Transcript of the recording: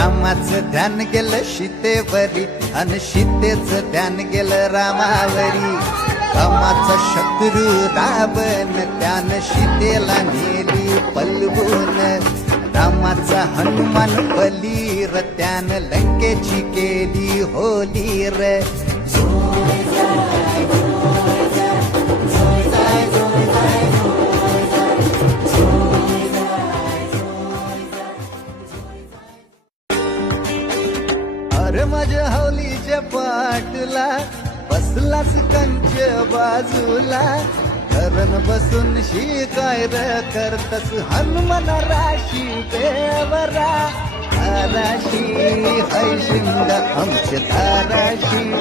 रामाचं ध्यान गेलं सीतेवरी अन सीतेचं ध्यान गेलं रामावरी. रामाचा शत्रू रावण त्यानं सीतेला नेली पलवून. रामाचा हनुमान बलीर त्यानं लंकेची केली होली र. अरे माझ्या हौलीच्या पाटला बसलाच कंच बाजूला. धरण बसून शिकाय करतस हनुमान राशी देवरा. ताराशी है शिंग आमच्या ताराशी.